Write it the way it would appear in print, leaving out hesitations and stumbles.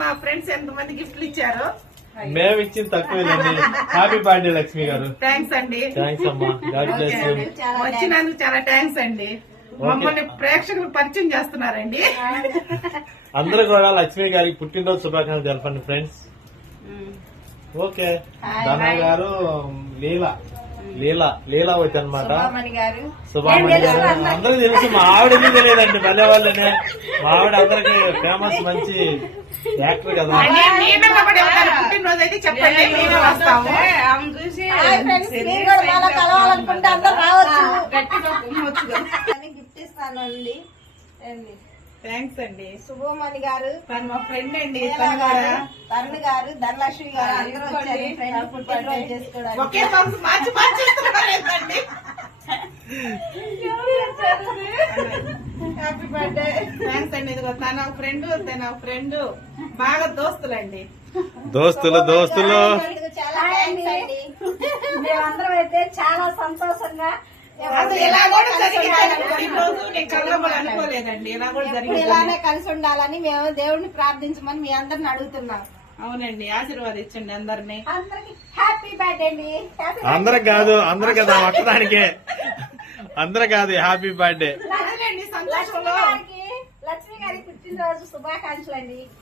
Friends ఎంతమంది గిఫ్ట్లు ఇచ్చారు. మేము ఇచ్చింది తక్కువేనండి. హ్యాపీ బర్త్డే లక్ష్మి గారు. థ్యాంక్స్ అండి. థ్యాంక్స్ అమ్మా. God bless you. వచ్చినందుకు చాలా థ్యాంక్స్ అండి. మమ్మల్ని ప్రేక్షకులు పరిచయం చేస్తున్నారండి. అందరూ కూడా లక్ష్మి గారికి పుట్టినరోజు శుభాకాంక్షలు తెలపండి ఫ్రెండ్స్. ఓకే. ధన గారు లీలా వచ్చి అనమాట. సుభామణి గారు అందరికి తెలుసు. మా ఆవిడకి తెలియదండి. భలే వాళ్ళనే. మా ఆవిడ అందరికి ఫేమస్ మంచి యాక్టర్ కదా. పుట్టినరోజు అయితే చెప్పండి, మేము వస్తాము. గిఫ్ట్ ఇస్తాను అండి. థ్యాంక్స్ అండి. శుభమణి గారు తను మా ఫ్రెండ్ అండి. తరుణ్ గారు, ధనలక్ష్మి గారు అందరూ వచ్చారు ఫ్రెండ్ పుట్టినరోజు చేసుకోవడానికి. ఒకే సాంగ్స్ మార్చి చేస్తున్నారండి. Happy birthday. థ్యాంక్స్ అండి. ఇదిగో తన ఫ్రెండ్ బాగా దోస్తులండి. దోస్తులు చాలా థ్యాంక్స్ అండి. మేమందరం అయితే చాలా సంతోషంగా ఇలా కూడా అనుకోలేదండి. ఇలా కూడా జరిగింది. ఇలానే కలిసి ఉండాలని మేము దేవుడిని ప్రార్థించమని మీ అందరిని అడుగుతున్నాం. అవునండి, ఆశీర్వాదించండి అందరినీ. అందరికి హ్యాపీ బర్త్డే అండి. అందరికి కదా ఒక్కదానికే. అందరూ కాదు. Happy birthday. సంతోషంలో లక్ష్మి గారికి పుట్టినరోజు శుభాకాంక్షలు అండి.